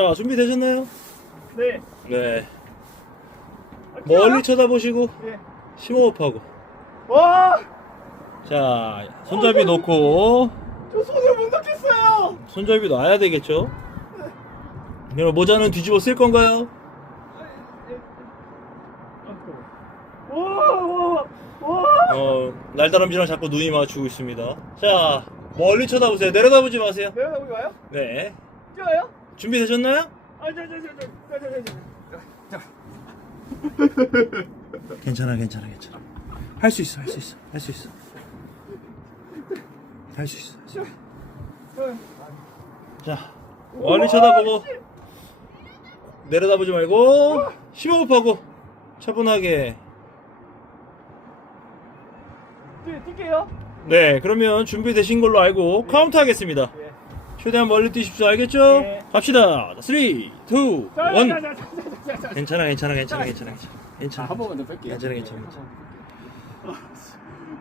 자, 준비되셨나요? 네. 네. 멀리 쳐다보시고, 예. 심호흡하고. 와! 자, 손잡이 놓고, 저 손을 못 넣겠어요. 손잡이 놔야 되겠죠? 그럼 모자는 뒤집어 쓸 건가요? 와! 와! 와! 어, 날다람쥐랑 자꾸 눈이 마주치고 있습니다. 자, 멀리 쳐다보세요. 내려다보지 마세요. 여기 와요? 네. 뛰어요? 준비되셨나요? 괜찮아 괜찮아 괜찮아. 할 수 있어 할 수 있어 할 수 있어. 할 수 있어, 할 수 있어. 자 멀리 쳐다보고 내려다보지 말고 심호흡하고 차분하게. 뛸게요. 네 그러면 준비되신 걸로 알고 카운트 하겠습니다. 예. 최대한 멀리 뛰십시오, 알겠죠? 네. 갑시다. 3, 2, 1. 자, 자, 자, 자, 자, 자, 자. 괜찮아, 괜찮아, 괜찮아, 괜찮아, 괜찮아. 괜찮아. 한 번만 더 뺄게요. 괜찮아, 괜찮아, 괜찮아.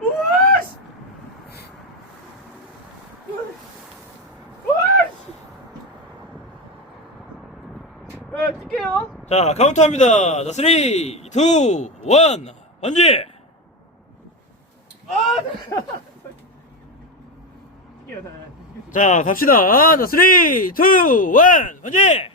우와! 씨! 우와! 씨! 야, 뛸게요. 자, 카운트 합니다. 자, 3, 2, 1. 번지! 아! 자, 갑시다. 자, 3, 2, 1. 번지!